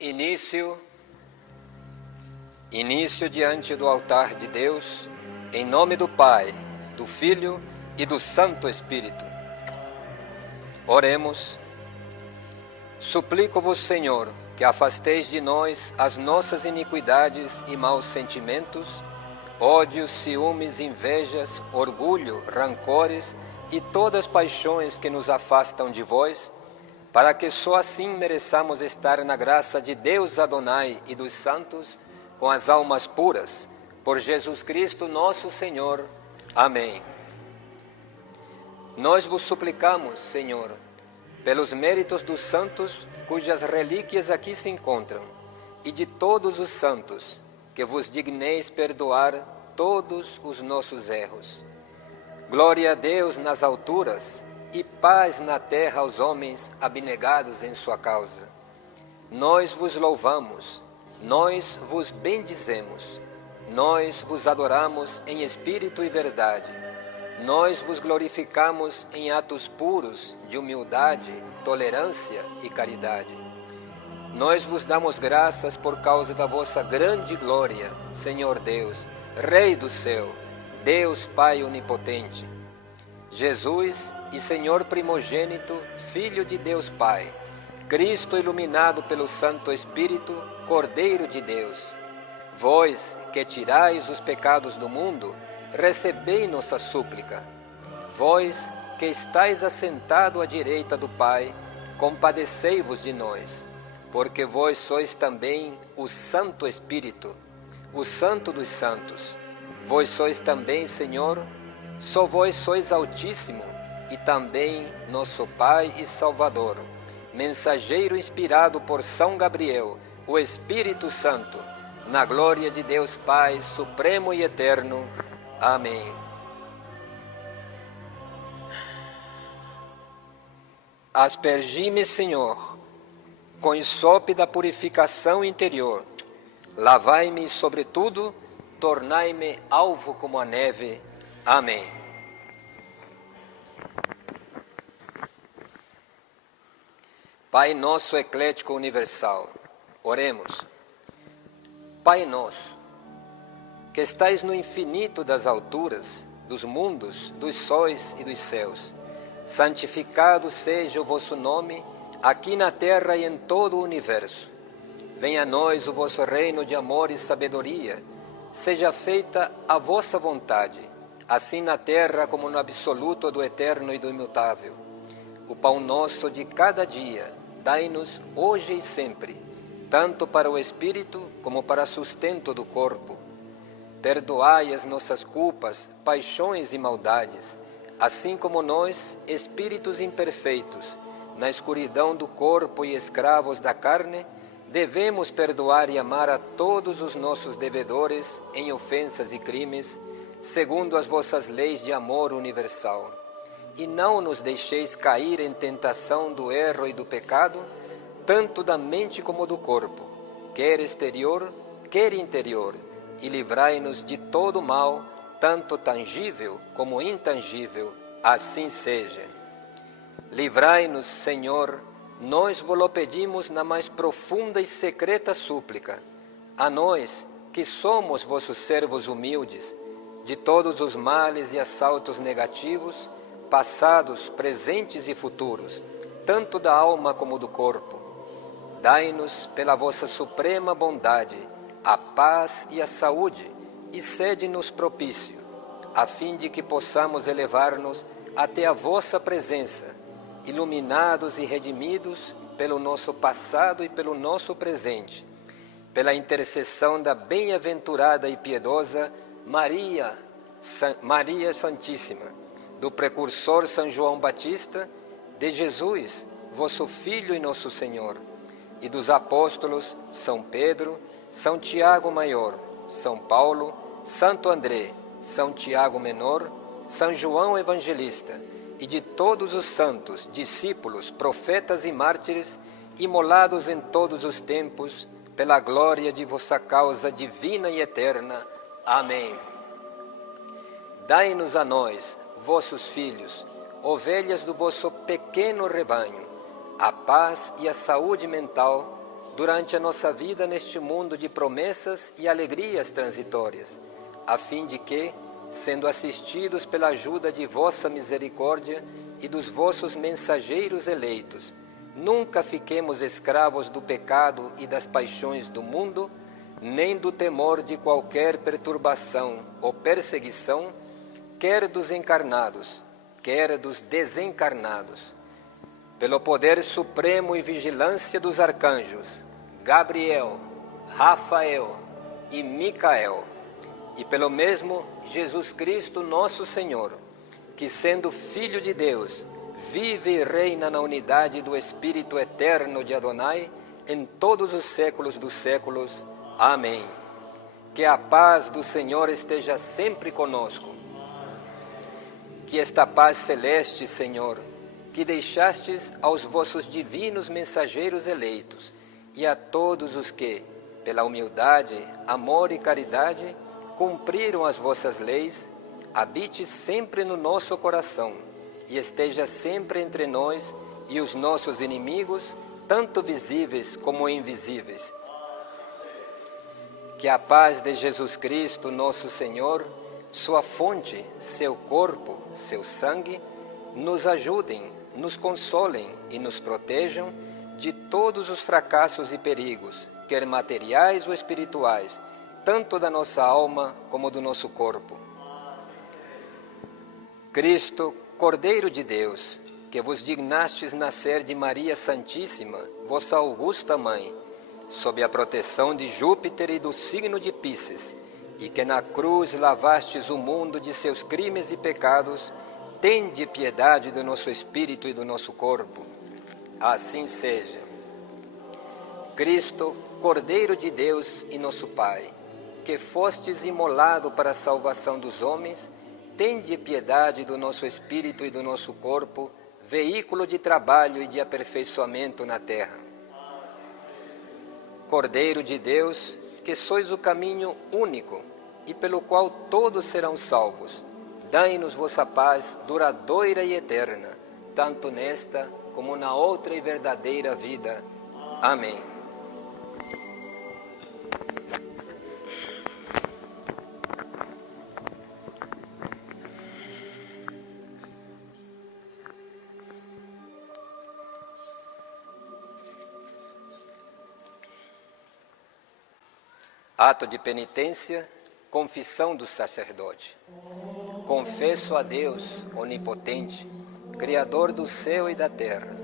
Início diante do altar de Deus, em nome do Pai, do Filho e do Santo Espírito. Oremos. Suplico-vos, Senhor, que afasteis de nós as nossas iniquidades e maus sentimentos, ódios, ciúmes, invejas, orgulho, rancores e todas as paixões que nos afastam de vós, para que só assim mereçamos estar na graça de Deus Adonai e dos santos, com as almas puras, por Jesus Cristo nosso Senhor. Amém. Nós vos suplicamos, Senhor, pelos méritos dos santos, cujas relíquias aqui se encontram, e de todos os santos, que vos digneis perdoar todos os nossos erros. Glória a Deus nas alturas, e paz na terra aos homens abnegados em sua causa. Nós vos louvamos, nós vos bendizemos, nós vos adoramos em espírito e verdade. Nós vos glorificamos em atos puros de humildade, tolerância e caridade. Nós vos damos graças por causa da vossa grande glória, Senhor Deus, Rei do céu, Deus Pai onipotente. Jesus e Senhor primogênito, Filho de Deus Pai, Cristo iluminado pelo Santo Espírito, Cordeiro de Deus. Vós que tirais os pecados do mundo, recebei nossa súplica. Vós que estáis assentado à direita do Pai, compadecei-vos de nós, porque vós sois também o Santo Espírito, o Santo dos Santos. Vós sois também, Senhor, só vós sois Altíssimo e também nosso Pai e Salvador, mensageiro inspirado por São Gabriel, o Espírito Santo, na glória de Deus Pai, supremo e eterno. Amém. Aspergi-me, Senhor, com isope da purificação interior. Lavai-me, sobretudo, tornai-me alvo como a neve. Amém. Pai nosso eclético universal, oremos. Pai nosso, que estais no infinito das alturas, dos mundos, dos sóis e dos céus, santificado seja o vosso nome, aqui na terra e em todo o universo. Venha a nós o vosso reino de amor e sabedoria, seja feita a vossa vontade, assim na terra como no absoluto do eterno e do imutável. O pão nosso de cada dia, dai-nos hoje e sempre, tanto para o espírito como para sustento do corpo. Perdoai as nossas culpas, paixões e maldades, assim como nós, espíritos imperfeitos, na escuridão do corpo e escravos da carne, devemos perdoar e amar a todos os nossos devedores em ofensas e crimes, segundo as vossas leis de amor universal. E não nos deixeis cair em tentação do erro e do pecado, tanto da mente como do corpo, quer exterior, quer interior, e livrai-nos de todo mal, tanto tangível como intangível, assim seja. Livrai-nos, Senhor, nós vos pedimos na mais profunda e secreta súplica, a nós, que somos vossos servos humildes, de todos os males e assaltos negativos, passados, presentes e futuros, tanto da alma como do corpo. Dai-nos, pela vossa suprema bondade, a paz e a saúde, e sede-nos propício, a fim de que possamos elevar-nos até a vossa presença, iluminados e redimidos pelo nosso passado e pelo nosso presente, pela intercessão da bem-aventurada e piedosa Maria Santíssima, do precursor São João Batista, de Jesus, vosso Filho e nosso Senhor, e dos apóstolos São Pedro, São Tiago Maior, São Paulo, Santo André, São Tiago Menor, São João Evangelista, e de todos os santos, discípulos, profetas e mártires, imolados em todos os tempos, pela glória de vossa causa divina e eterna. Amém. Dai-nos a nós, vossos filhos, ovelhas do vosso pequeno rebanho, a paz e a saúde mental, durante a nossa vida neste mundo de promessas e alegrias transitórias, a fim de que, sendo assistidos pela ajuda de vossa misericórdia e dos vossos mensageiros eleitos, nunca fiquemos escravos do pecado e das paixões do mundo, nem do temor de qualquer perturbação ou perseguição, quer dos encarnados, quer dos desencarnados. Pelo poder supremo e vigilância dos arcanjos, Gabriel, Rafael e Micael, e pelo mesmo Jesus Cristo nosso Senhor, que sendo Filho de Deus, vive e reina na unidade do Espírito eterno de Adonai, em todos os séculos dos séculos. Amém. Que a paz do Senhor esteja sempre conosco. Que esta paz celeste, Senhor, que deixastes aos vossos divinos mensageiros eleitos e a todos os que, pela humildade, amor e caridade, cumpriram as vossas leis, habite sempre no nosso coração e esteja sempre entre nós e os nossos inimigos, tanto visíveis como invisíveis. Que a paz de Jesus Cristo, nosso Senhor, sua fonte, seu corpo, seu sangue, nos ajudem, nos consolem e nos protejam de todos os fracassos e perigos, quer materiais ou espirituais, tanto da nossa alma como do nosso corpo. Cristo, Cordeiro de Deus, que vos dignastes nascer de Maria Santíssima, vossa augusta Mãe, sob a proteção de Júpiter e do signo de Píceas, e que na cruz lavastes o mundo de seus crimes e pecados, tende piedade do nosso espírito e do nosso corpo. Assim seja. Cristo, Cordeiro de Deus e nosso Pai, que fostes imolado para a salvação dos homens, tende piedade do nosso espírito e do nosso corpo, veículo de trabalho e de aperfeiçoamento na terra. Cordeiro de Deus, que sois o caminho único e pelo qual todos serão salvos, dai-nos vossa paz duradoura e eterna, tanto nesta como na outra e verdadeira vida. Amém. Ato de penitência, confissão do sacerdote. Confesso a Deus, onipotente, Criador do céu e da terra,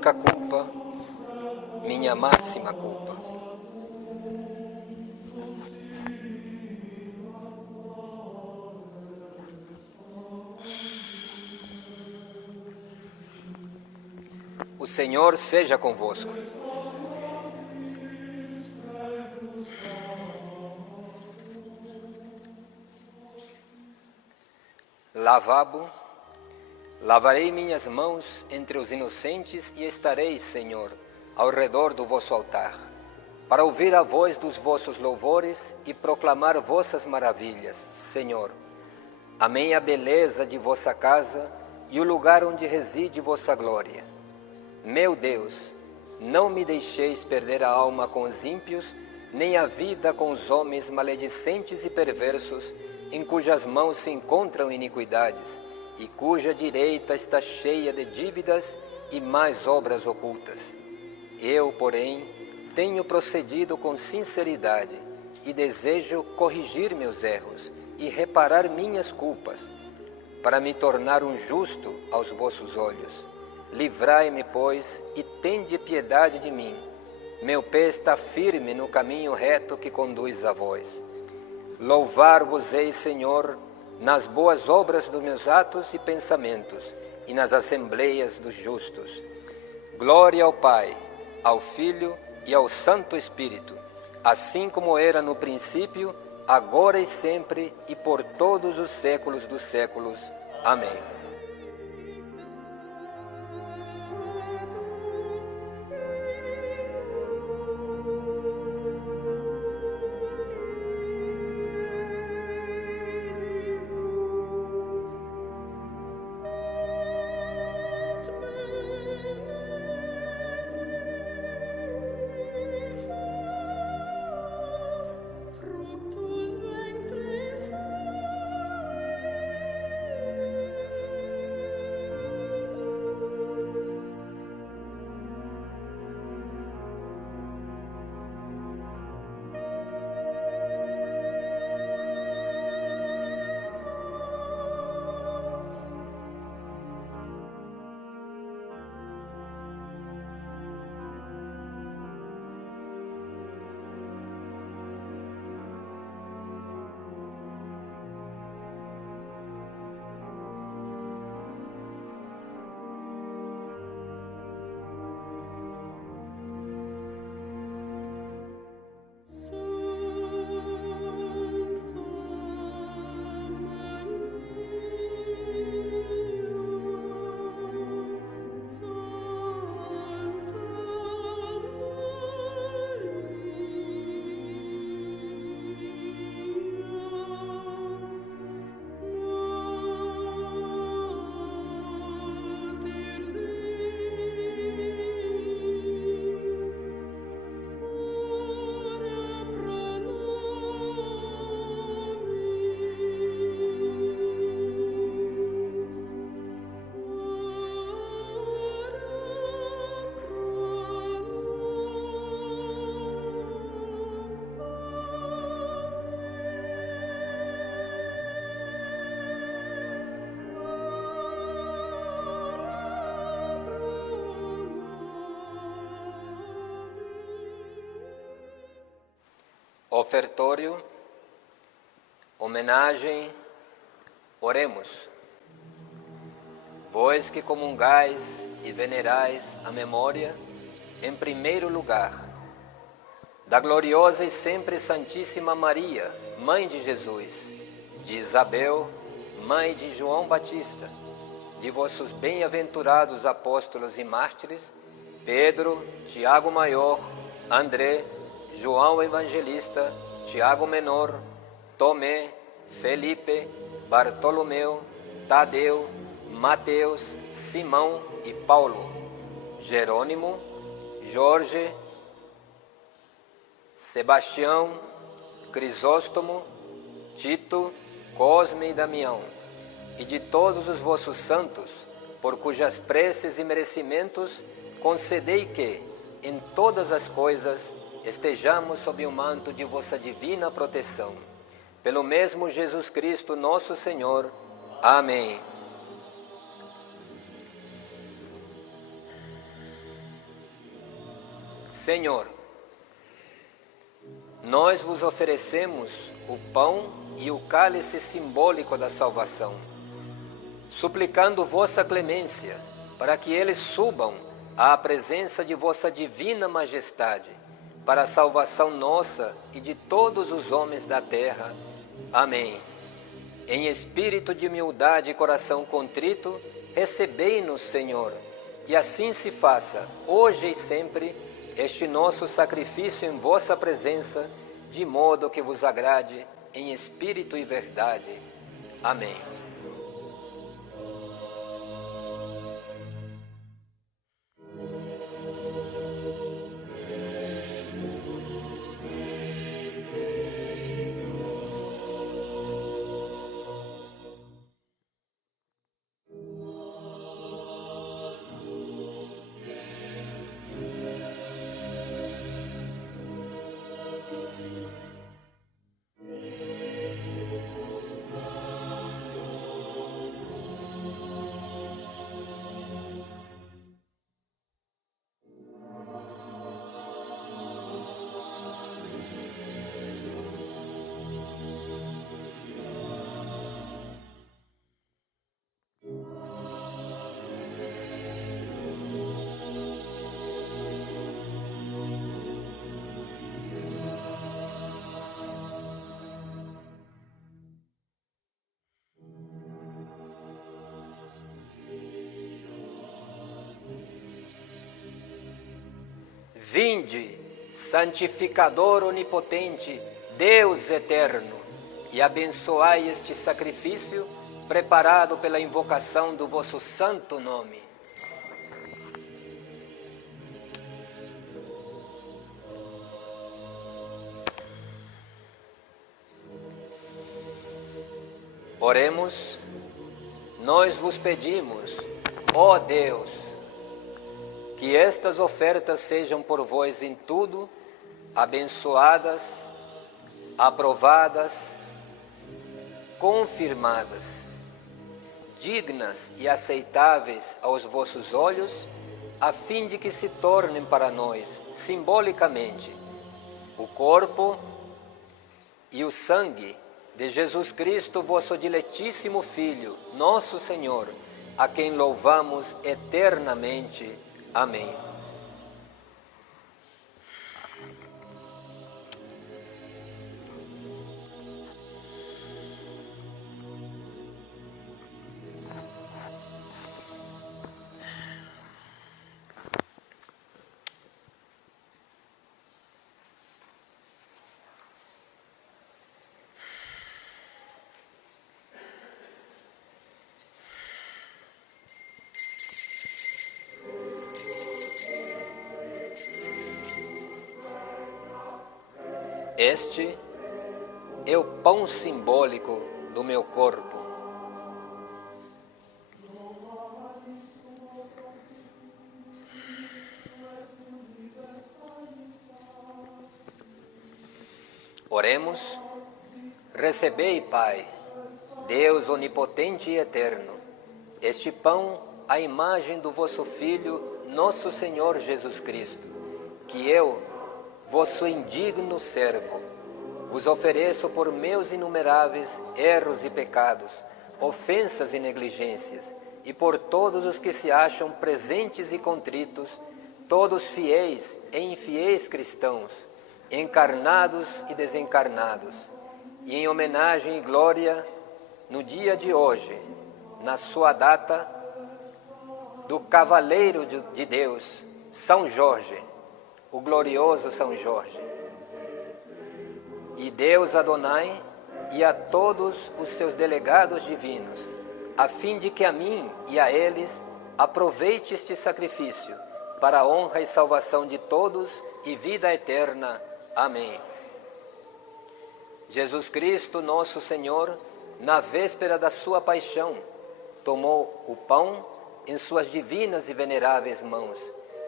única culpa, minha máxima culpa. O Senhor seja convosco. Lavabo, lavarei minhas mãos entre os inocentes e estarei, Senhor, ao redor do vosso altar, para ouvir a voz dos vossos louvores e proclamar vossas maravilhas, Senhor. Amém a beleza de vossa casa e o lugar onde reside vossa glória. Meu Deus, não me deixeis perder a alma com os ímpios, nem a vida com os homens maledicentes e perversos, em cujas mãos se encontram iniquidades, e cuja direita está cheia de dívidas e mais obras ocultas. Eu, porém, tenho procedido com sinceridade, e desejo corrigir meus erros e reparar minhas culpas, para me tornar um justo aos vossos olhos. Livrai-me, pois, e tende piedade de mim. Meu pé está firme no caminho reto que conduz a vós. Louvar-vos-ei, Senhor, nas boas obras dos meus atos e pensamentos, e nas assembleias dos justos. Glória ao Pai, ao Filho e ao Santo Espírito, assim como era no princípio, agora e sempre, e por todos os séculos dos séculos. Amém. Ofertório, homenagem, oremos. Vós que comungais e venerais a memória, em primeiro lugar, da gloriosa e sempre Santíssima Maria, Mãe de Jesus, de Isabel, Mãe de João Batista, de vossos bem-aventurados apóstolos e mártires, Pedro, Tiago Maior, André, João Evangelista, Tiago Menor, Tomé, Felipe, Bartolomeu, Tadeu, Mateus, Simão e Paulo, Jerônimo, Jorge, Sebastião, Crisóstomo, Tito, Cosme e Damião, e de todos os vossos santos, por cujas preces e merecimentos concedei que, em todas as coisas, estejamos sob o manto de vossa divina proteção. Pelo mesmo Jesus Cristo, nosso Senhor. Amém. Senhor, nós vos oferecemos o pão e o cálice simbólico da salvação, suplicando vossa clemência, para que eles subam à presença de vossa divina majestade, para a salvação nossa e de todos os homens da terra. Amém. Em espírito de humildade e coração contrito, recebei-nos, Senhor, e assim se faça, hoje e sempre, este nosso sacrifício em vossa presença, de modo que vos agrade em espírito e verdade. Amém. Vinde, santificador onipotente, Deus eterno, e abençoai este sacrifício preparado pela invocação do vosso santo nome. Oremos, nós vos pedimos, ó Deus, que estas ofertas sejam por vós em tudo abençoadas, aprovadas, confirmadas, dignas e aceitáveis aos vossos olhos, a fim de que se tornem para nós, simbolicamente, o corpo e o sangue de Jesus Cristo, vosso diletíssimo Filho, nosso Senhor, a quem louvamos eternamente. Amém. Este é o pão simbólico do meu corpo. Oremos. Recebei, Pai, Deus onipotente e eterno, este pão, a imagem do vosso Filho, nosso Senhor Jesus Cristo, que eu, vosso indigno servo, vos ofereço por meus inumeráveis erros e pecados, ofensas e negligências, e por todos os que se acham presentes e contritos, todos fiéis e infiéis cristãos, encarnados e desencarnados, e em homenagem e glória, no dia de hoje, na sua data, do Cavaleiro de Deus, São Jorge, o glorioso São Jorge. E Deus Adonai e a todos os seus delegados divinos, a fim de que a mim e a eles aproveite este sacrifício, para a honra e salvação de todos e vida eterna. Amém. Jesus Cristo, nosso Senhor, na véspera da sua paixão, tomou o pão em suas divinas e veneráveis mãos,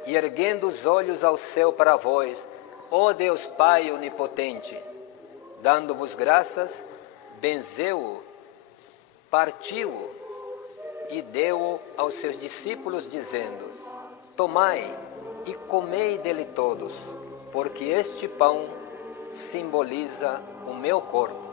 e erguendo os olhos ao céu para vós, ó Deus Pai onipotente, dando-vos graças, benzeu-o, partiu-o e deu-o aos seus discípulos, dizendo: tomai e comei dele todos, porque este pão simboliza o meu corpo.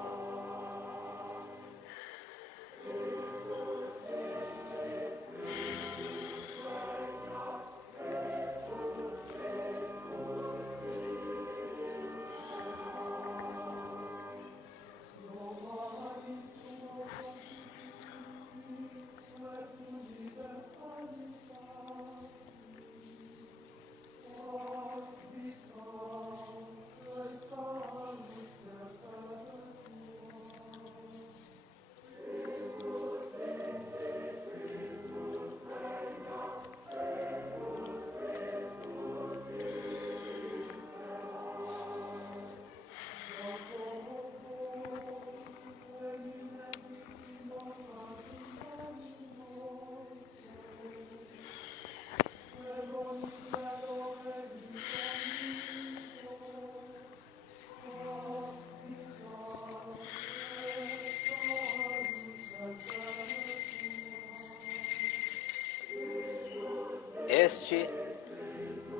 Este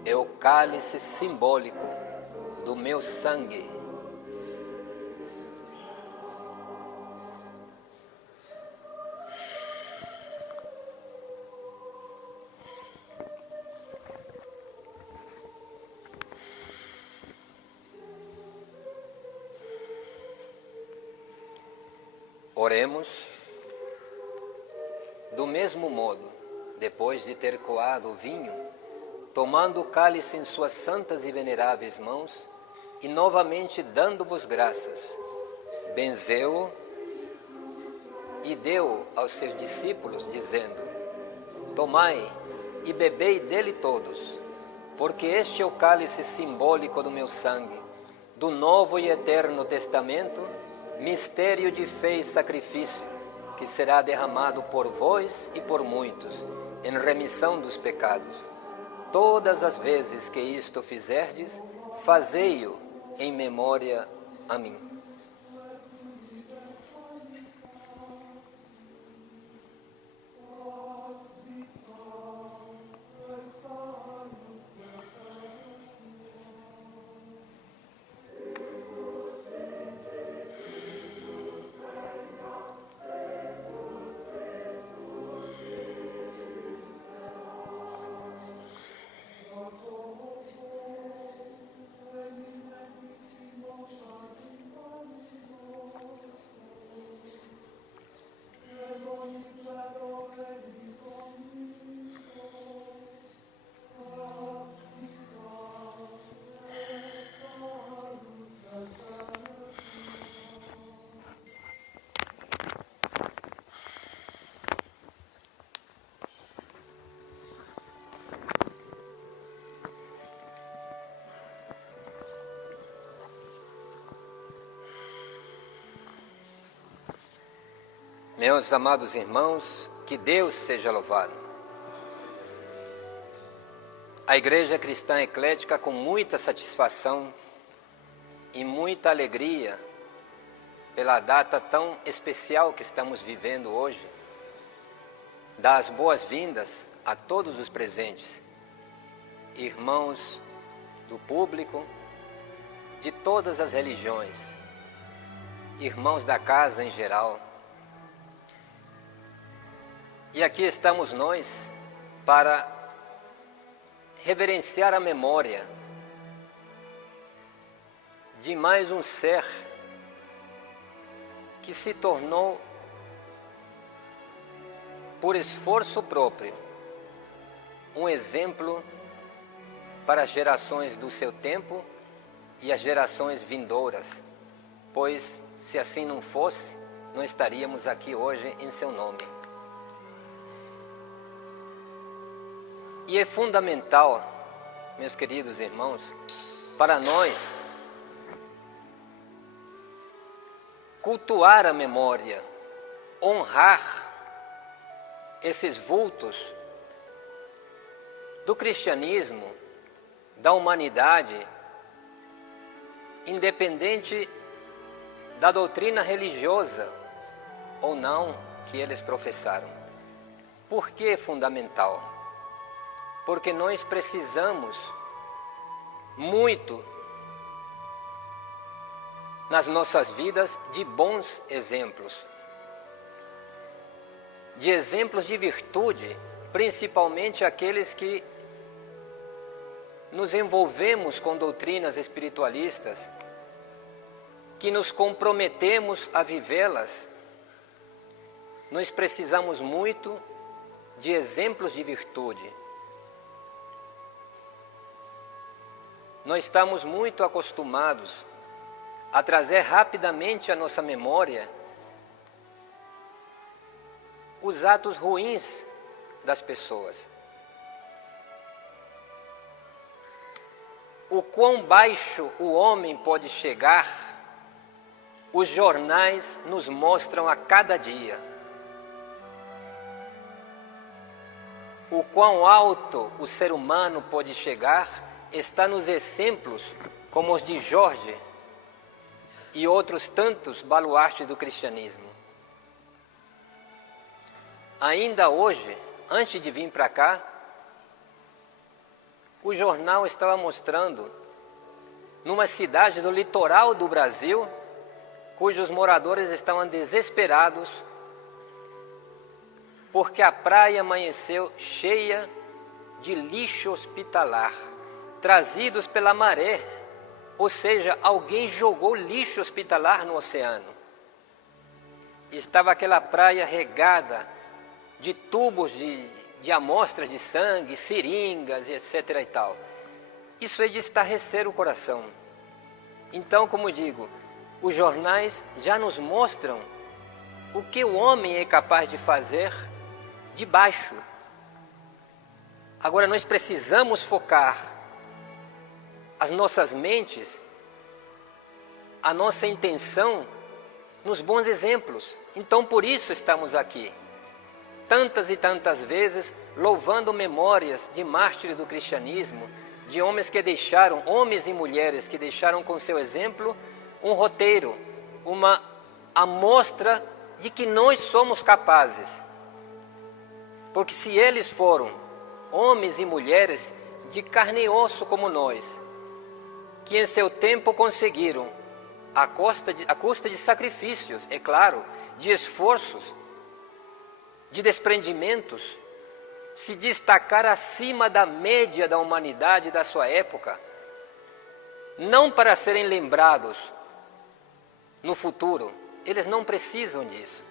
é o cálice simbólico do meu sangue. Oremos. Do mesmo modo, depois de ter coado o vinho, tomando o cálice em suas santas e veneráveis mãos, e novamente dando-vos graças, benzeu-o e deu aos seus discípulos, dizendo: tomai e bebei dele todos, porque este é o cálice simbólico do meu sangue, do novo e eterno testamento, mistério de fé e sacrifício, que será derramado por vós e por muitos, em remissão dos pecados. Todas as vezes que isto fizerdes, fazei-o em memória a mim. Meus amados irmãos, que Deus seja louvado. A Igreja Cristã Eclética, com muita satisfação e muita alegria pela data tão especial que estamos vivendo hoje, dá as boas-vindas a todos os presentes, irmãos do público, de todas as religiões, irmãos da casa em geral. E aqui estamos nós para reverenciar a memória de mais um ser que se tornou, por esforço próprio, um exemplo para as gerações do seu tempo e as gerações vindouras, pois, se assim não fosse, não estaríamos aqui hoje em seu nome. E é fundamental, meus queridos irmãos, para nós cultuar a memória, honrar esses vultos do cristianismo, da humanidade, independente da doutrina religiosa ou não que eles professaram. Por que é fundamental? porque nós precisamos muito nas nossas vidas de bons exemplos, de exemplos de virtude, principalmente aqueles que nos envolvemos com doutrinas espiritualistas, que nos comprometemos a vivê-las. Nós precisamos muito de exemplos de virtude. Nós estamos muito acostumados a trazer rapidamente à nossa memória os atos ruins das pessoas. O quão baixo o homem pode chegar, os jornais nos mostram a cada dia. O quão alto o ser humano pode chegar está nos exemplos como os de Jorge e outros tantos baluartes do cristianismo. Ainda hoje, antes de vir para cá, o jornal estava mostrando numa cidade do litoral do Brasil, cujos moradores estavam desesperados porque a praia amanheceu cheia de lixo hospitalar, trazidos pela maré, ou seja, alguém jogou lixo hospitalar no oceano. Estava aquela praia regada de tubos de amostras de sangue, seringas, etc. e tal. Isso é de estarrecer o coração. Então, como digo, os jornais já nos mostram o que o homem é capaz de fazer de baixo. Agora, nós precisamos focar as nossas mentes, a nossa intenção nos bons exemplos. Então, por isso estamos aqui, tantas e tantas vezes, louvando memórias de mártires do cristianismo, de homens que deixaram, homens e mulheres que deixaram com seu exemplo um roteiro, uma amostra de que nós somos capazes. Porque se eles foram homens e mulheres de carne e osso como nós, que em seu tempo conseguiram, à custa de sacrifícios, é claro, de esforços, de desprendimentos, se destacar acima da média da humanidade da sua época, não para serem lembrados no futuro, eles não precisam disso,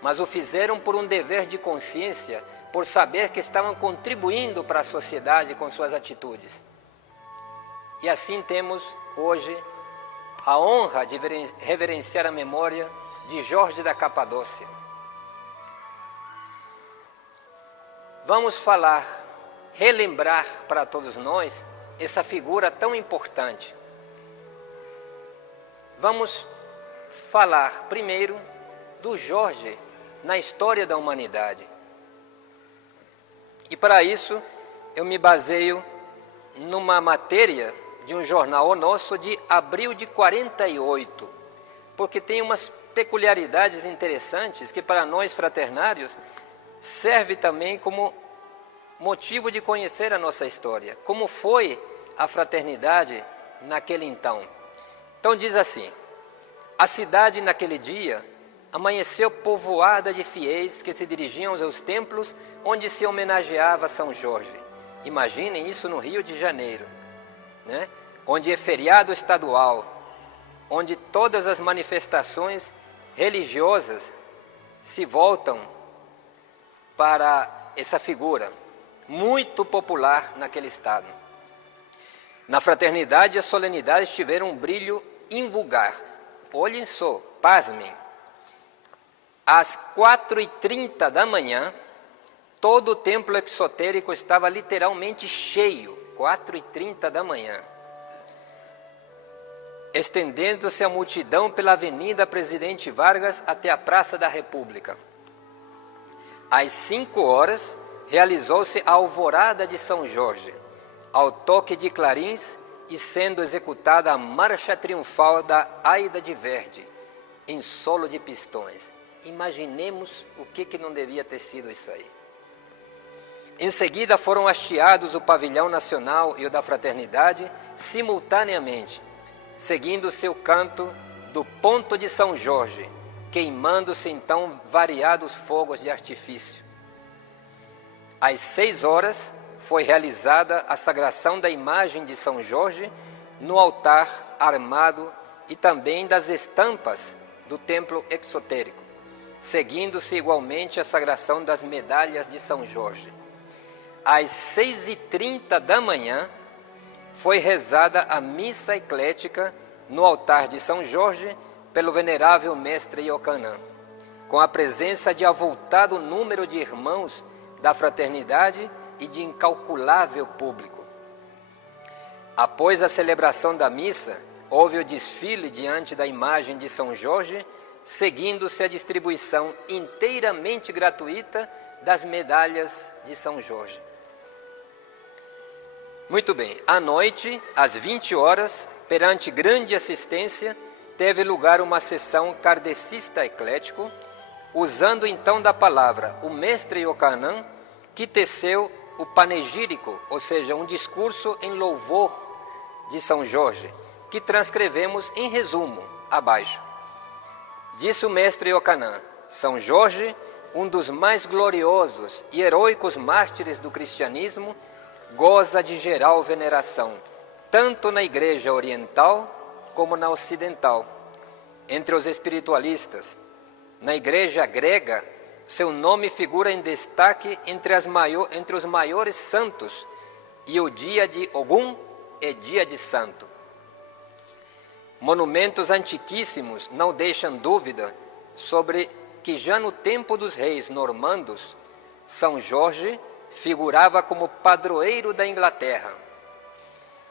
mas o fizeram por um dever de consciência, por saber que estavam contribuindo para a sociedade com suas atitudes. E assim temos hoje a honra de reverenciar a memória de Jorge da Capadócia. Vamos falar, relembrar para todos nós essa figura tão importante. Vamos falar primeiro do Jorge na história da humanidade. E para isso eu me baseio numa matéria de um jornal O Nosso de abril de 48, porque tem umas peculiaridades interessantes que para nós fraternários serve também como motivo de conhecer a nossa história, como foi a fraternidade naquele então. Então diz assim: a cidade naquele dia amanheceu povoada de fiéis que se dirigiam aos templos onde se homenageava São Jorge. Imaginem isso no Rio de Janeiro, né? Onde é feriado estadual, onde todas as manifestações religiosas se voltam para essa figura muito popular naquele estado. Na fraternidade, as solenidades tiveram um brilho invulgar. Olhem só, pasmem. Às 4h30 da manhã, todo o templo exotérico estava literalmente cheio. 4h30 da manhã. Estendendo-se a multidão pela Avenida Presidente Vargas até a Praça da República. Às 5h, realizou-se a alvorada de São Jorge, ao toque de clarins e sendo executada a marcha triunfal da Aida de Verdi, em solo de pistões. Imaginemos o que não devia ter sido isso aí. Em seguida foram hasteados o pavilhão nacional e o da fraternidade simultaneamente, seguindo seu canto do ponto de São Jorge, queimando-se então variados fogos de artifício. Às 6 horas foi realizada a sagração da imagem de São Jorge no altar armado e também das estampas do templo exotérico, seguindo-se igualmente a sagração das medalhas de São Jorge. Às 6h30 da manhã, foi rezada a missa eclética no altar de São Jorge pelo venerável mestre Iocanã, com a presença de avultado número de irmãos da fraternidade e de incalculável público. Após a celebração da missa, houve o desfile diante da imagem de São Jorge, seguindo-se a distribuição inteiramente gratuita das medalhas de São Jorge. Muito bem, à noite, às 20 horas, perante grande assistência, teve lugar uma sessão kardecista eclético, usando então da palavra o mestre Iocanã, que teceu o panegírico, ou seja, um discurso em louvor de São Jorge, que transcrevemos em resumo abaixo. Disse o mestre Iocanã: São Jorge, um dos mais gloriosos e heróicos mártires do cristianismo, goza de geral veneração, tanto na Igreja Oriental como na Ocidental. Entre os espiritualistas, na Igreja grega, seu nome figura em destaque entre os maiores santos, e o dia de Ogum é dia de santo. Monumentos antiquíssimos não deixam dúvida sobre que já no tempo dos reis normandos, São Jorge figurava como padroeiro da Inglaterra,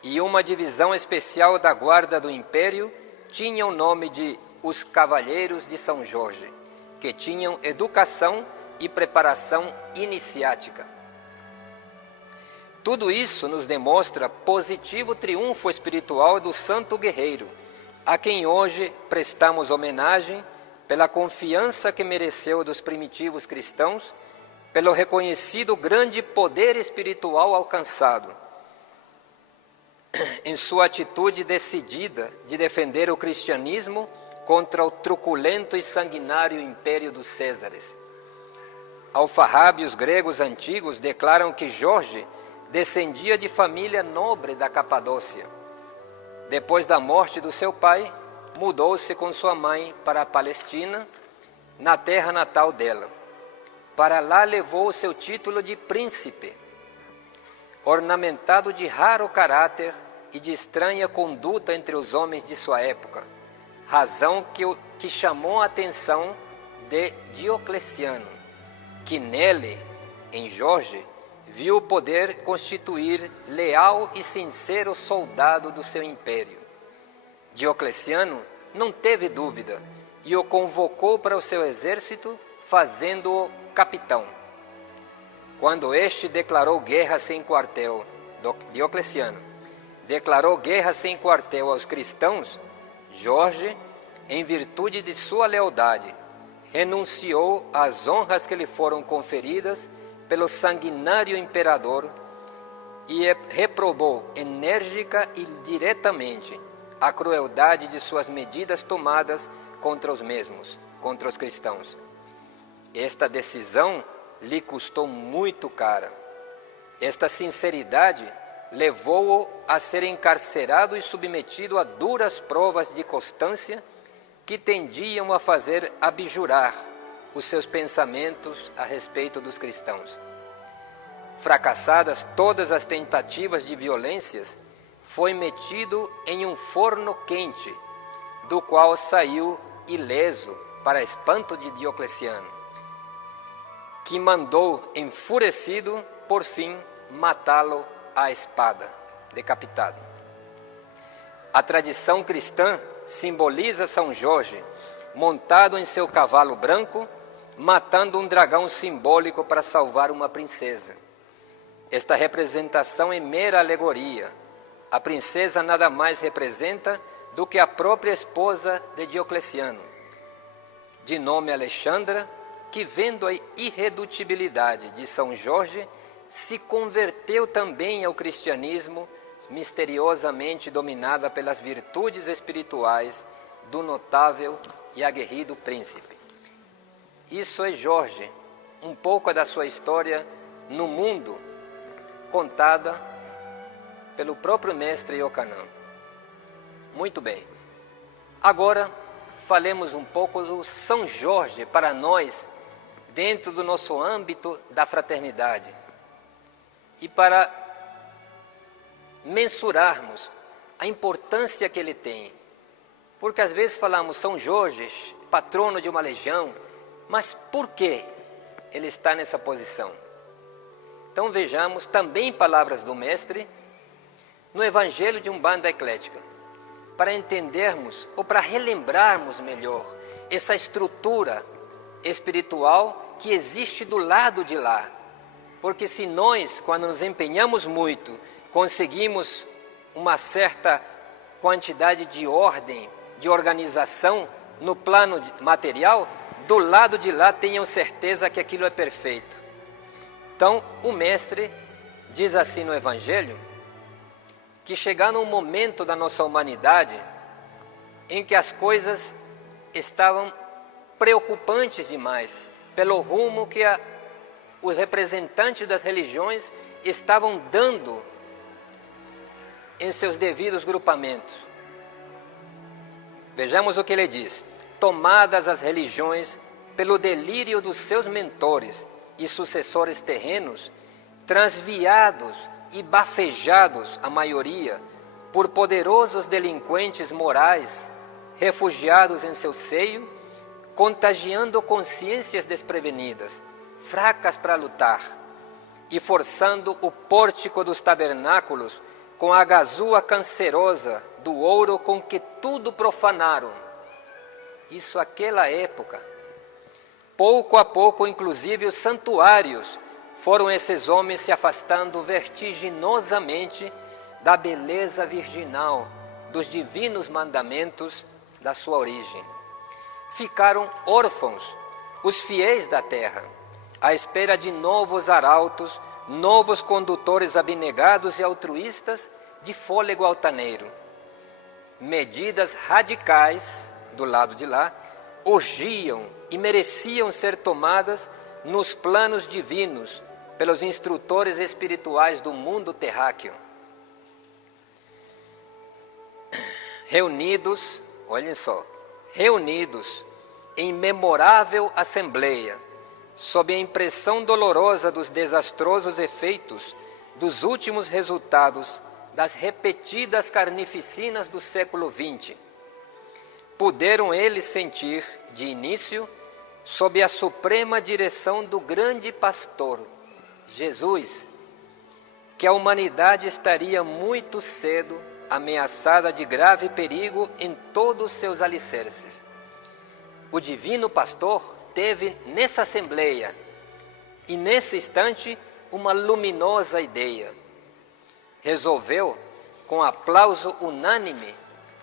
e uma divisão especial da guarda do Império tinha o nome de os Cavalheiros de São Jorge, que tinham educação e preparação iniciática. Tudo isso nos demonstra positivo triunfo espiritual do santo guerreiro, a quem hoje prestamos homenagem pela confiança que mereceu dos primitivos cristãos, pelo reconhecido grande poder espiritual alcançado, em sua atitude decidida de defender o cristianismo contra o truculento e sanguinário império dos Césares. Alfarrábios gregos antigos declaram que Jorge descendia de família nobre da Capadócia. Depois da morte do seu pai, mudou-se com sua mãe para a Palestina, na terra natal dela. Para lá levou o seu título de príncipe, ornamentado de raro caráter e de estranha conduta entre os homens de sua época, razão que chamou a atenção de Diocleciano, que nele, em Jorge, viu poder constituir leal e sincero soldado do seu império. Diocleciano não teve dúvida e o convocou para o seu exército, fazendo-o capitão. Quando este declarou guerra sem quartel, Diocleciano declarou guerra sem quartel aos cristãos, Jorge, em virtude de sua lealdade, renunciou às honras que lhe foram conferidas pelo sanguinário imperador e reprobou enérgica e diretamente a crueldade de suas medidas tomadas contra os mesmos, contra os cristãos. Esta decisão lhe custou muito cara. Esta sinceridade levou-o a ser encarcerado e submetido a duras provas de constância que tendiam a fazer abjurar os seus pensamentos a respeito dos cristãos. Fracassadas todas as tentativas de violências, foi metido em um forno quente, do qual saiu ileso, para espanto de Diocleciano, que mandou, enfurecido, por fim, matá-lo à espada, decapitado. A tradição cristã simboliza São Jorge, montado em seu cavalo branco, matando um dragão simbólico para salvar uma princesa. Esta representação é mera alegoria. A princesa nada mais representa do que a própria esposa de Diocleciano, de nome Alexandra, que, vendo a irredutibilidade de São Jorge, se converteu também ao cristianismo, misteriosamente dominada pelas virtudes espirituais do notável e aguerrido príncipe. Isso é Jorge, um pouco da sua história no mundo, contada pelo próprio mestre Yohanan. Muito bem. Agora, falemos um pouco do São Jorge para nós, dentro do nosso âmbito da fraternidade. E para mensurarmos a importância que ele tem. Porque às vezes falamos São Jorge, patrono de uma legião, mas por que ele está nessa posição? Então vejamos também palavras do mestre no Evangelho de Umbanda Eclética, para entendermos ou para relembrarmos melhor essa estrutura espiritual que existe do lado de lá. Porque se nós, quando nos empenhamos muito, conseguimos uma certa quantidade de ordem, de organização no plano material, do lado de lá tenham certeza que aquilo é perfeito. Então, o mestre diz assim no Evangelho, que chegar num momento da nossa humanidade em que as coisas estavam preocupantes demais, pelo rumo que os representantes das religiões estavam dando em seus devidos grupamentos. Vejamos o que ele diz. Tomadas as religiões pelo delírio dos seus mentores e sucessores terrenos, transviados e bafejados, a maioria, por poderosos delinquentes morais, refugiados em seu seio, contagiando consciências desprevenidas, fracas para lutar, e forçando o pórtico dos tabernáculos com a gazua cancerosa do ouro com que tudo profanaram. Isso aquela época. Pouco a pouco, inclusive, os santuários foram esses homens se afastando vertiginosamente da beleza virginal, dos divinos mandamentos da sua origem. Ficaram órfãos os fiéis da terra, à espera de novos arautos, novos condutores abnegados e altruístas de fôlego altaneiro. Medidas radicais, do lado de lá, urgiam e mereciam ser tomadas nos planos divinos pelos instrutores espirituais do mundo terráqueo. Reunidos, olhem só, reunidos em memorável assembleia, sob a impressão dolorosa dos desastrosos efeitos dos últimos resultados das repetidas carnificinas do século XX, puderam eles sentir, de início, sob a suprema direção do grande pastor, Jesus, que a humanidade estaria muito cedo ameaçada de grave perigo em todos os seus alicerces. O divino pastor teve nessa assembleia e nesse instante uma luminosa ideia. Resolveu, com aplauso unânime,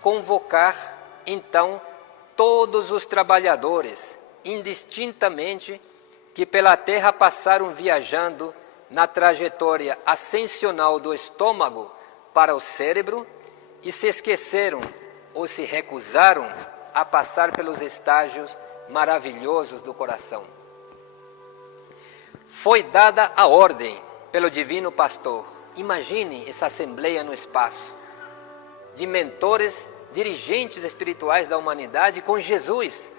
convocar então todos os trabalhadores, indistintamente, que pela terra passaram viajando na trajetória ascensional do estômago para o cérebro e se esqueceram ou se recusaram a passar pelos estágios maravilhosos do coração. Foi dada a ordem pelo divino pastor. Imagine essa assembleia no espaço, de mentores, dirigentes espirituais da humanidade com Jesus.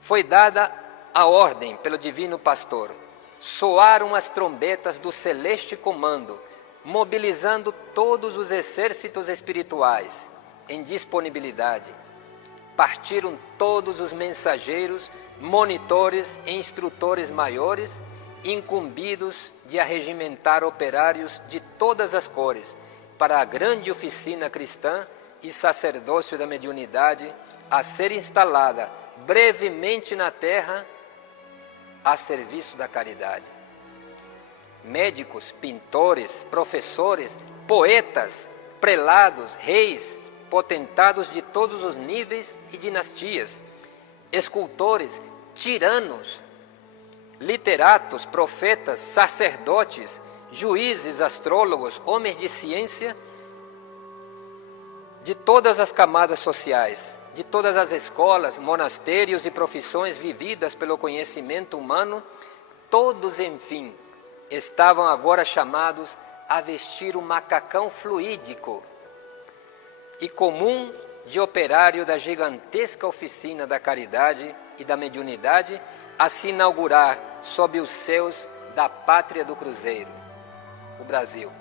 Foi dada a ordem pelo divino pastor. Soaram as trombetas do celeste comando, mobilizando todos os exércitos espirituais em disponibilidade. Partiram todos os mensageiros, monitores e instrutores maiores, incumbidos de arregimentar operários de todas as cores para a grande oficina cristã e sacerdócio da mediunidade a ser instalada brevemente na terra a serviço da caridade. Médicos, pintores, professores, poetas, prelados, reis, potentados de todos os níveis e dinastias, escultores, tiranos, literatos, profetas, sacerdotes, juízes, astrólogos, homens de ciência, de todas as camadas sociais, de todas as escolas, monastérios e profissões vividas pelo conhecimento humano, todos, enfim, estavam agora chamados a vestir o macacão fluídico e comum de operário da gigantesca oficina da caridade e da mediunidade a se inaugurar sob os céus da pátria do Cruzeiro, o Brasil.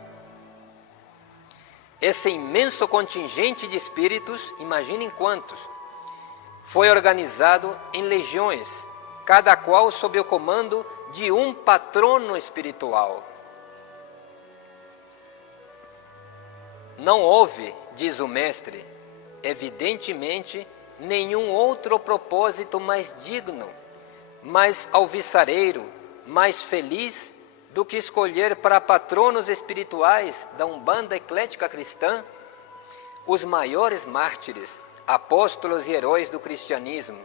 Esse imenso contingente de espíritos, imaginem quantos, foi organizado em legiões, cada qual sob o comando de um patrono espiritual. Não houve, diz o mestre, evidentemente, nenhum outro propósito mais digno, mais alvissareiro, mais feliz do que escolher para patronos espirituais da Umbanda Eclética Cristã os maiores mártires, apóstolos e heróis do cristianismo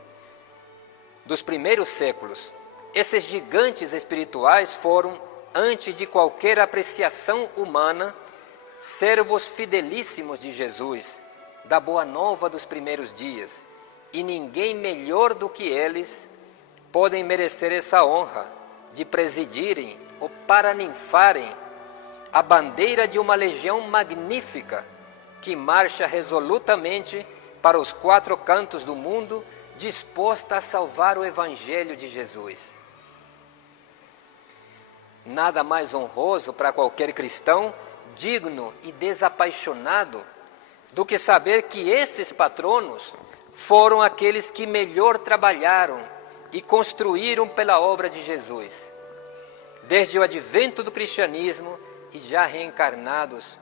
dos primeiros séculos. Esses gigantes espirituais foram, antes de qualquer apreciação humana, servos fidelíssimos de Jesus, da boa nova dos primeiros dias, e ninguém melhor do que eles podem merecer essa honra de presidirem ou paraninfarem a bandeira de uma legião magnífica que marcha resolutamente para os quatro cantos do mundo, disposta a salvar o Evangelho de Jesus. Nada mais honroso para qualquer cristão, digno e desapaixonado, do que saber que esses patronos foram aqueles que melhor trabalharam e construíram pela obra de Jesus, desde o advento do cristianismo e já reencarnados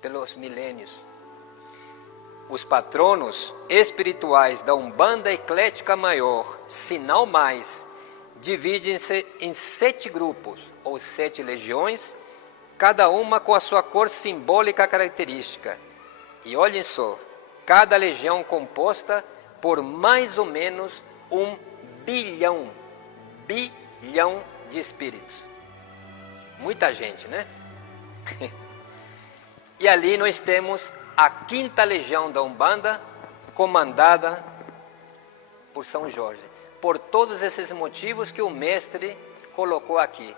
pelos milênios. Os patronos espirituais da Umbanda Eclética Maior, se não mais, dividem-se em 7 grupos, ou 7 legiões, cada uma com a sua cor simbólica característica. E olhem só, cada legião composta por mais ou menos 1 bilhão de espíritos. Muita gente, né? E ali nós temos a 5ª legião da Umbanda, comandada por São Jorge. Por todos esses motivos que o mestre colocou aqui.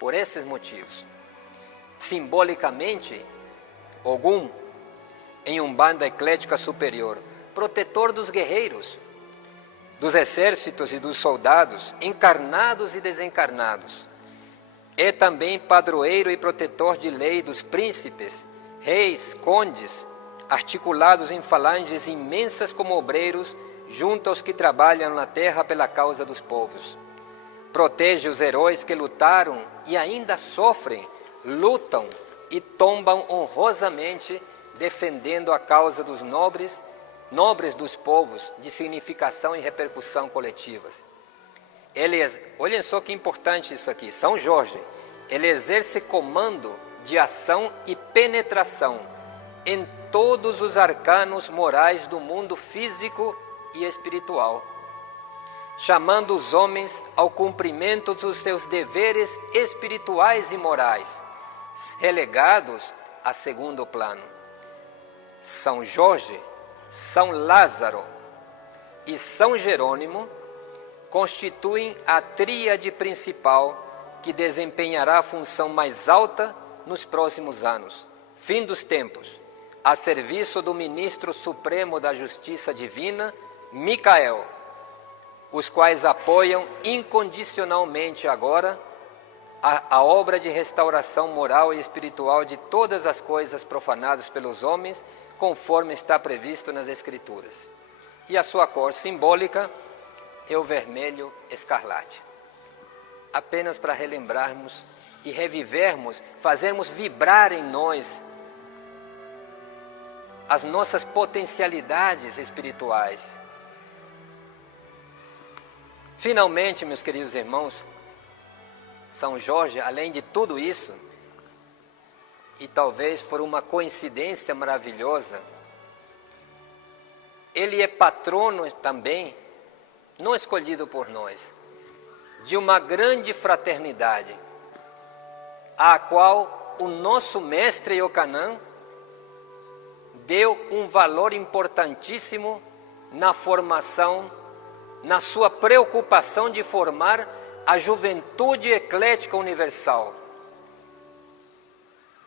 Por esses motivos. Simbolicamente, Ogum, em Umbanda Eclética Superior, protetor dos guerreiros, dos exércitos e dos soldados, encarnados e desencarnados. É também padroeiro e protetor de lei dos príncipes, reis, condes, articulados em falanges imensas como obreiros, junto aos que trabalham na terra pela causa dos povos. Protege os heróis que lutaram e ainda sofrem, lutam e tombam honrosamente, defendendo a causa dos nobres dos povos, de significação e repercussão coletivas. Olhem só que importante isso aqui, São Jorge, ele exerce comando de ação e penetração em todos os arcanos morais do mundo físico e espiritual, chamando os homens ao cumprimento dos seus deveres espirituais e morais, relegados a segundo plano. São Jorge, São Lázaro e São Jerônimo constituem a tríade principal que desempenhará a função mais alta nos próximos anos, fim dos tempos, a serviço do ministro supremo da Justiça Divina, Micael, os quais apoiam incondicionalmente agora a obra de restauração moral e espiritual de todas as coisas profanadas pelos homens, conforme está previsto nas Escrituras. E a sua cor simbólica é o vermelho escarlate. Apenas para relembrarmos e revivermos, fazermos vibrar em nós as nossas potencialidades espirituais. Finalmente, meus queridos irmãos, São Jorge, além de tudo isso, e talvez por uma coincidência maravilhosa, ele é patrono também, não escolhido por nós, de uma grande fraternidade, à qual o nosso mestre Yohanan deu um valor importantíssimo na formação, na sua preocupação de formar a juventude eclética universal,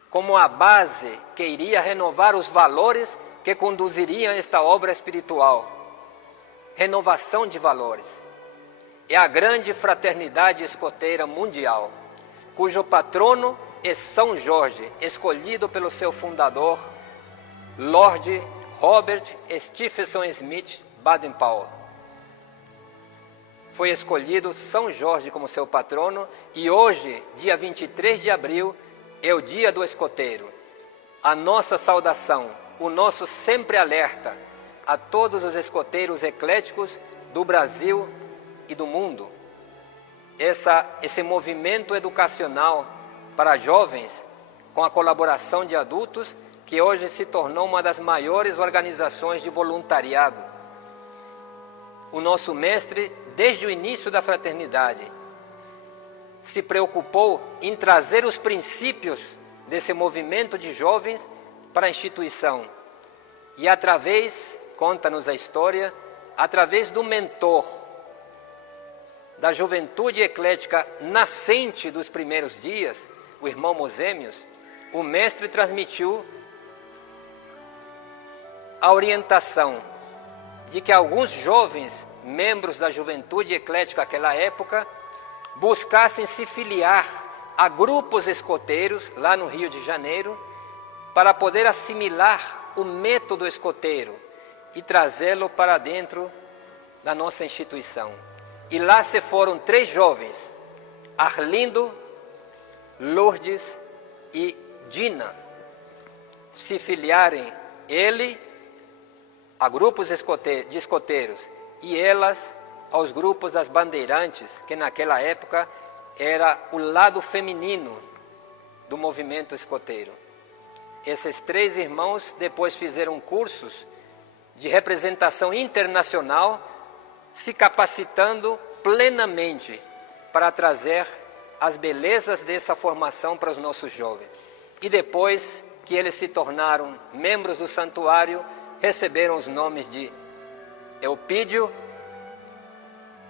como a base que iria renovar os valores que conduziriam a esta obra espiritual. Renovação de valores. É a grande fraternidade escoteira mundial, cujo patrono é São Jorge, escolhido pelo seu fundador, Lord Robert Stephenson Smith Baden-Powell. Foi escolhido São Jorge como seu patrono e hoje, dia 23 de abril, é o dia do escoteiro. A nossa saudação, o nosso sempre alerta a todos os escoteiros ecléticos do Brasil e do mundo. Esse movimento educacional para jovens, com a colaboração de adultos, que hoje se tornou uma das maiores organizações de voluntariado. O nosso mestre, desde o início da fraternidade, se preocupou em trazer os princípios desse movimento de jovens para a instituição. E através, conta-nos a história, através do mentor da juventude eclética nascente dos primeiros dias, o irmão Mosêmios, o mestre transmitiu a orientação de que alguns jovens membros da juventude eclética naquela época buscassem se filiar a grupos escoteiros lá no Rio de Janeiro para poder assimilar o método escoteiro e trazê-lo para dentro da nossa instituição. E lá se foram 3 jovens, Arlindo, Lourdes e Dina, se filiarem ele a grupos de escoteiros e elas aos grupos das bandeirantes, que naquela época era o lado feminino do movimento escoteiro. Esses 3 irmãos depois fizeram cursos de representação internacional, se capacitando plenamente para trazer as belezas dessa formação para os nossos jovens. E depois que eles se tornaram membros do santuário, receberam os nomes de Eupídio,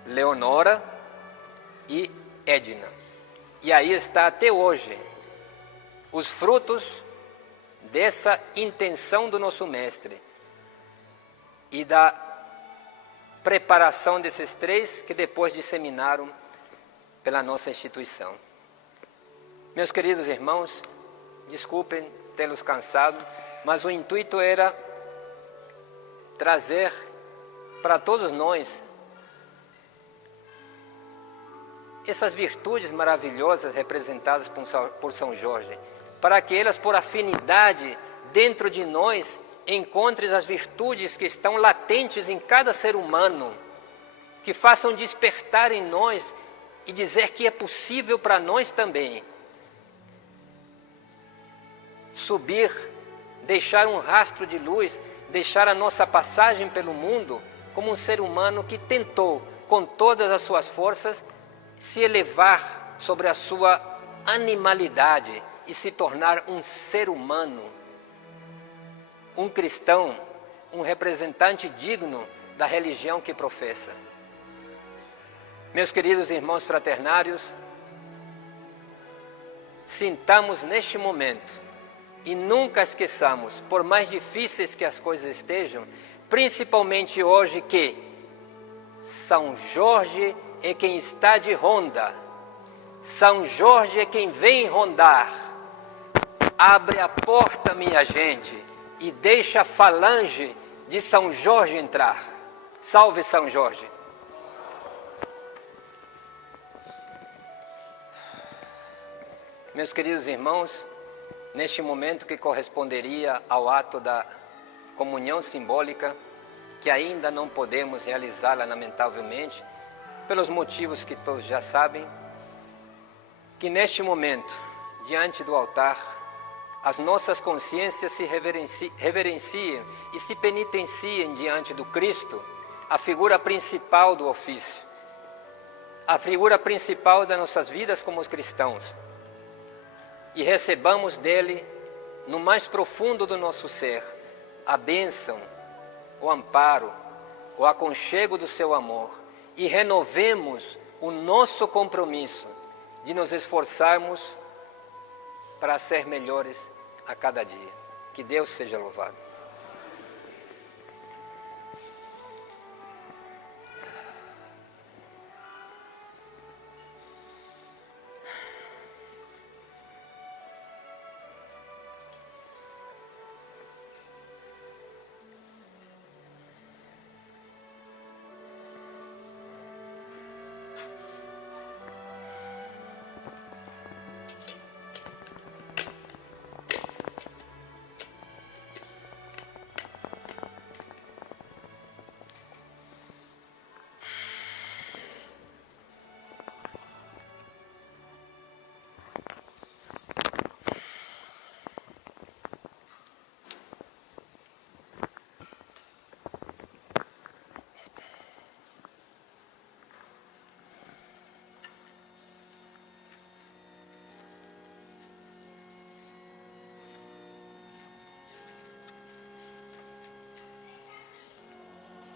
Leonora e Edna. E aí está até hoje os frutos dessa intenção do nosso mestre e da preparação desses 3 que depois disseminaram pela nossa instituição. Meus queridos irmãos, desculpem tê-los cansado, mas o intuito era trazer para todos nós essas virtudes maravilhosas representadas por São Jorge, para que elas, por afinidade dentro de nós, encontrem as virtudes que estão latentes em cada ser humano, que façam despertar em nós e dizer que é possível para nós também subir, deixar um rastro de luz, deixar a nossa passagem pelo mundo como um ser humano que tentou, com todas as suas forças, se elevar sobre a sua animalidade e se tornar um ser humano, um cristão, um representante digno da religião que professa. Meus queridos irmãos fraternários, sintamos neste momento e nunca esqueçamos, por mais difíceis que as coisas estejam, principalmente hoje, que São Jorge é quem está de ronda, São Jorge é quem vem rondar. Abre a porta, minha gente, e deixa a falange de São Jorge entrar. Salve São Jorge! Meus queridos irmãos, neste momento que corresponderia ao ato da comunhão simbólica, que ainda não podemos realizá-la lamentavelmente, pelos motivos que todos já sabem, que neste momento, diante do altar, as nossas consciências se reverenciem e se penitenciem diante do Cristo, a figura principal do ofício, a figura principal das nossas vidas como os cristãos, e recebamos dele, no mais profundo do nosso ser, a bênção, o amparo, o aconchego do seu amor, e renovemos o nosso compromisso de nos esforçarmos para ser melhores a cada dia. Que Deus seja louvado.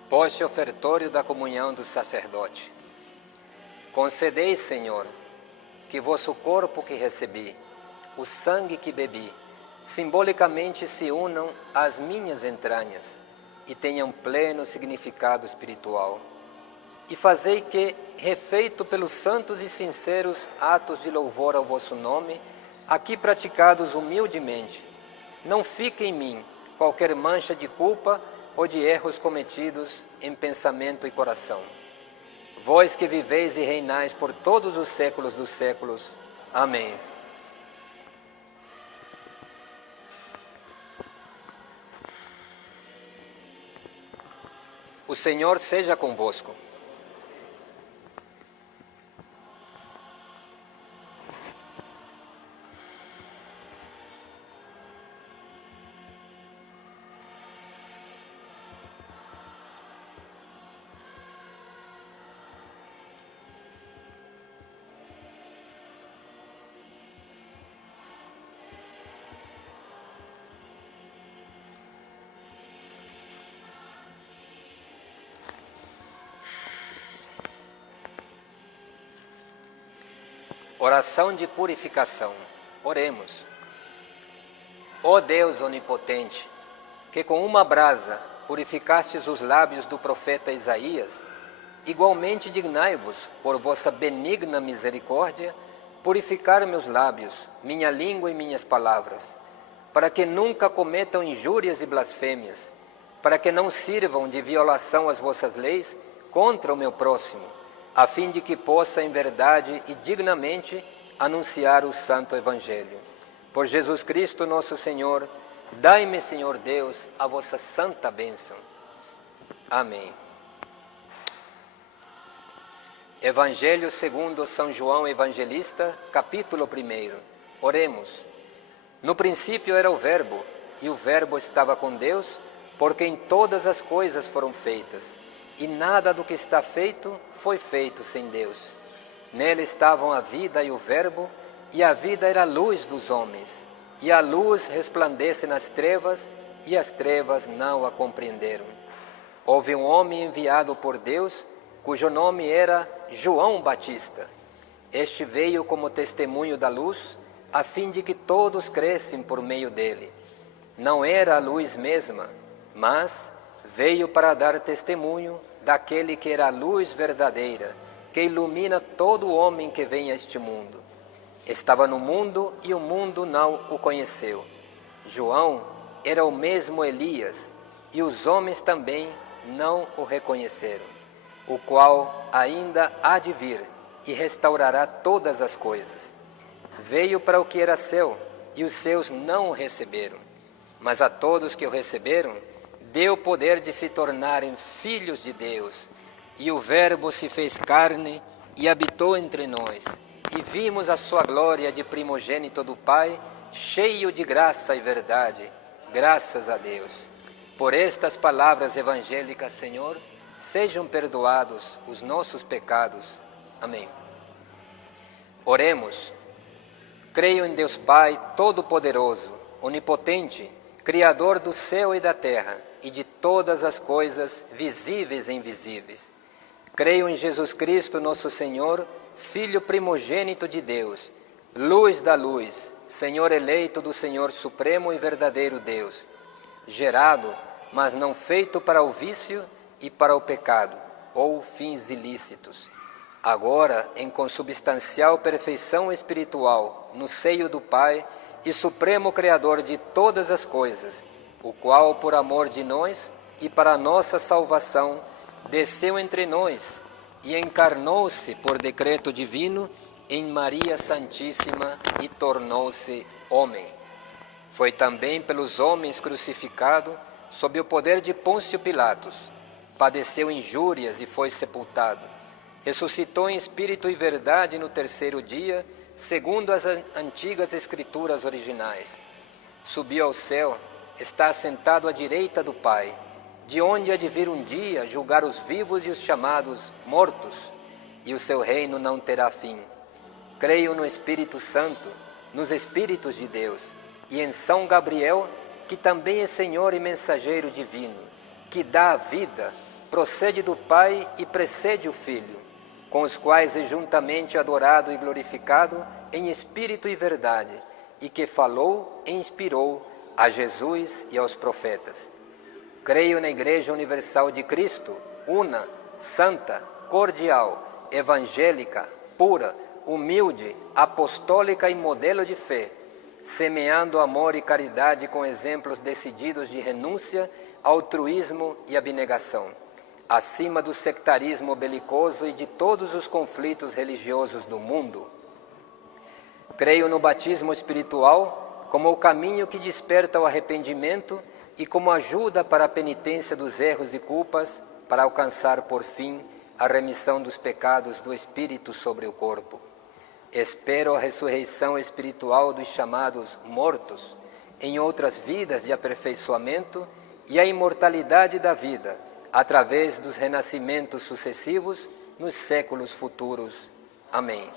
Poste ofertório da comunhão do sacerdote. Concedei, Senhor, que vosso corpo que recebi, o sangue que bebi, simbolicamente se unam às minhas entranhas e tenham pleno significado espiritual. E fazei que, refeito pelos santos e sinceros atos de louvor ao vosso nome, aqui praticados humildemente, não fique em mim qualquer mancha de culpa ou de erros cometidos em pensamento e coração. Vós que viveis e reinais por todos os séculos dos séculos. Amém. O Senhor seja convosco. Oração de purificação. Oremos. Ó Deus onipotente, que com uma brasa purificastes os lábios do profeta Isaías, igualmente dignai-vos, por vossa benigna misericórdia, purificar meus lábios, minha língua e minhas palavras, para que nunca cometam injúrias e blasfêmias, para que não sirvam de violação às vossas leis contra o meu próximo, a fim de que possa em verdade e dignamente anunciar o santo Evangelho. Por Jesus Cristo nosso Senhor, dai-me, Senhor Deus, a vossa santa bênção. Amém. Evangelho segundo São João Evangelista, capítulo 1. Oremos. No princípio era o Verbo, e o Verbo estava com Deus, por quem todas as coisas foram feitas, e nada do que está feito foi feito sem Deus. Nele estavam a vida e o Verbo, e a vida era a luz dos homens. E a luz resplandece nas trevas, e as trevas não a compreenderam. Houve um homem enviado por Deus, cujo nome era João Batista. Este veio como testemunho da luz, a fim de que todos crescem por meio dele. Não era a luz mesma, mas veio para dar testemunho daquele que era a luz verdadeira, que ilumina todo homem que vem a este mundo. Estava no mundo e o mundo não o conheceu. João era o mesmo Elias, e os homens também não o reconheceram, o qual ainda há de vir e restaurará todas as coisas. Veio para o que era seu, e os seus não o receberam, mas a todos que o receberam, deu poder de se tornarem filhos de Deus. E o Verbo se fez carne e habitou entre nós, e vimos a sua glória de primogênito do Pai, cheio de graça e verdade. Graças a Deus. Por estas palavras evangélicas, Senhor, sejam perdoados os nossos pecados Amém. Oremos. Creio em Deus Pai Todo-Poderoso, Onipotente, Criador do céu e da terra e de todas as coisas visíveis e invisíveis. Creio em Jesus Cristo, nosso Senhor, Filho primogênito de Deus, luz da luz, Senhor eleito do Senhor Supremo e verdadeiro Deus, gerado, mas não feito para o vício e para o pecado, ou fins ilícitos. Agora, em consubstancial perfeição espiritual, no seio do Pai e Supremo Criador de todas as coisas, o qual, por amor de nós e para nossa salvação, desceu entre nós e encarnou-se por decreto divino em Maria Santíssima e tornou-se homem. Foi também pelos homens crucificado sob o poder de Pôncio Pilatos, padeceu injúrias e foi sepultado. Ressuscitou em espírito e verdade no terceiro dia, segundo as antigas escrituras originais. Subiu ao céu, está assentado à direita do Pai, de onde há de vir um dia julgar os vivos e os chamados mortos, e o seu reino não terá fim. Creio no Espírito Santo, nos Espíritos de Deus, e em São Gabriel, que também é Senhor e mensageiro divino, que dá a vida, procede do Pai e precede o Filho, com os quais é juntamente adorado e glorificado em espírito e verdade, e que falou e inspirou a Jesus e aos profetas. Creio na Igreja Universal de Cristo, una, santa, cordial, evangélica, pura, humilde, apostólica e modelo de fé, semeando amor e caridade com exemplos decididos de renúncia, altruísmo e abnegação, acima do sectarismo belicoso e de todos os conflitos religiosos do mundo. Creio no batismo espiritual como o caminho que desperta o arrependimento e como ajuda para a penitência dos erros e culpas, para alcançar, por fim, a remissão dos pecados do espírito sobre o corpo. Espero a ressurreição espiritual dos chamados mortos, em outras vidas de aperfeiçoamento, e a imortalidade da vida, através dos renascimentos sucessivos nos séculos futuros. Amém.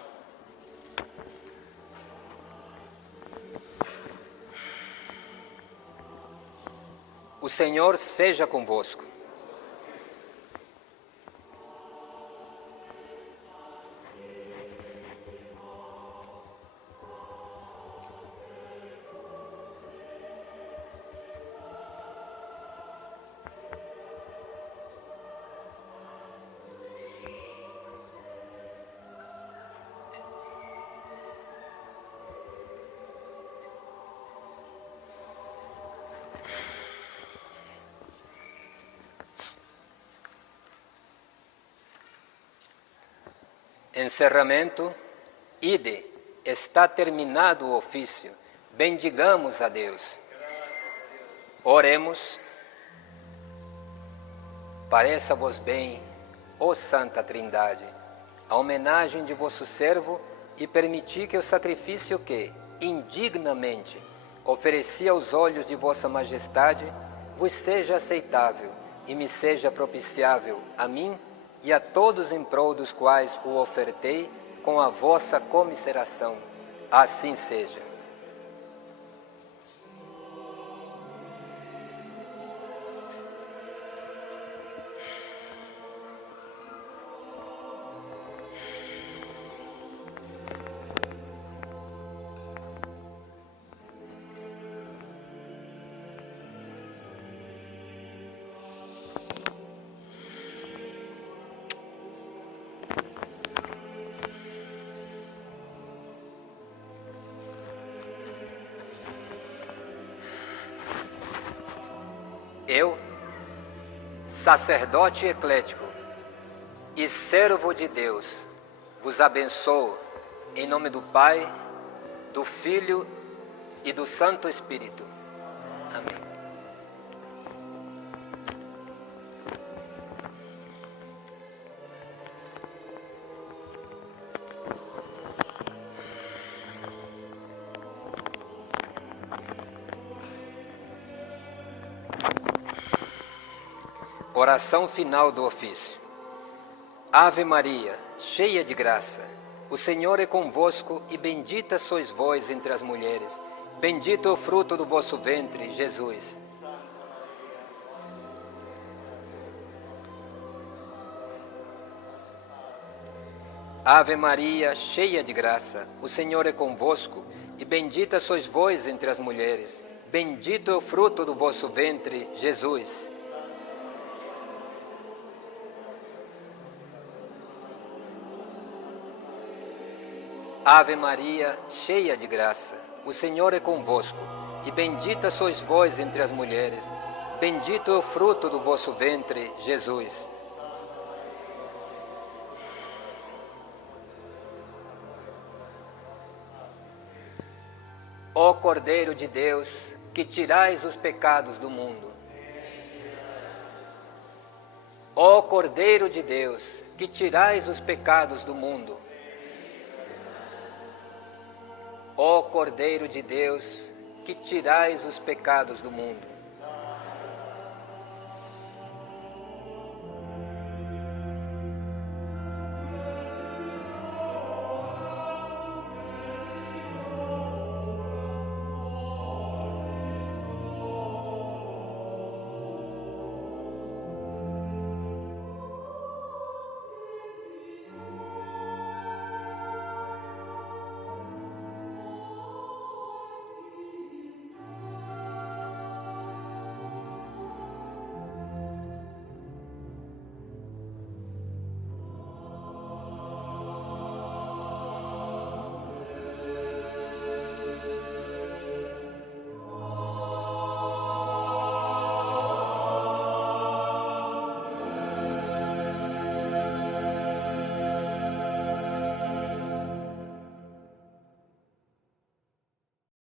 O Senhor seja convosco. Encerramento. Ide, está terminado o ofício. Bendigamos a Deus. Oremos. Pareça-vos bem, ó Santa Trindade, a homenagem de vosso servo, e permiti que o sacrifício que, indignamente, ofereci aos olhos de vossa majestade, vos seja aceitável e me seja propiciável a mim e a todos em prol dos quais o ofertei com a vossa comiseração. Assim seja. Eu, sacerdote eclético e servo de Deus, vos abençoo em nome do Pai, do Filho e do Santo Espírito. Amém. Oração final do ofício. Ave Maria, cheia de graça, o Senhor é convosco e bendita sois vós entre as mulheres. Bendito é o fruto do vosso ventre, Jesus. Ave Maria, cheia de graça, o Senhor é convosco e bendita sois vós entre as mulheres. Bendito é o fruto do vosso ventre, Jesus. Ave Maria, cheia de graça, o Senhor é convosco, e bendita sois vós entre as mulheres. Bendito é o fruto do vosso ventre, Jesus. Ó Cordeiro de Deus, que tirais os pecados do mundo. Ó Cordeiro de Deus, que tirais os pecados do mundo. Ó Cordeiro de Deus, que tirais os pecados do mundo.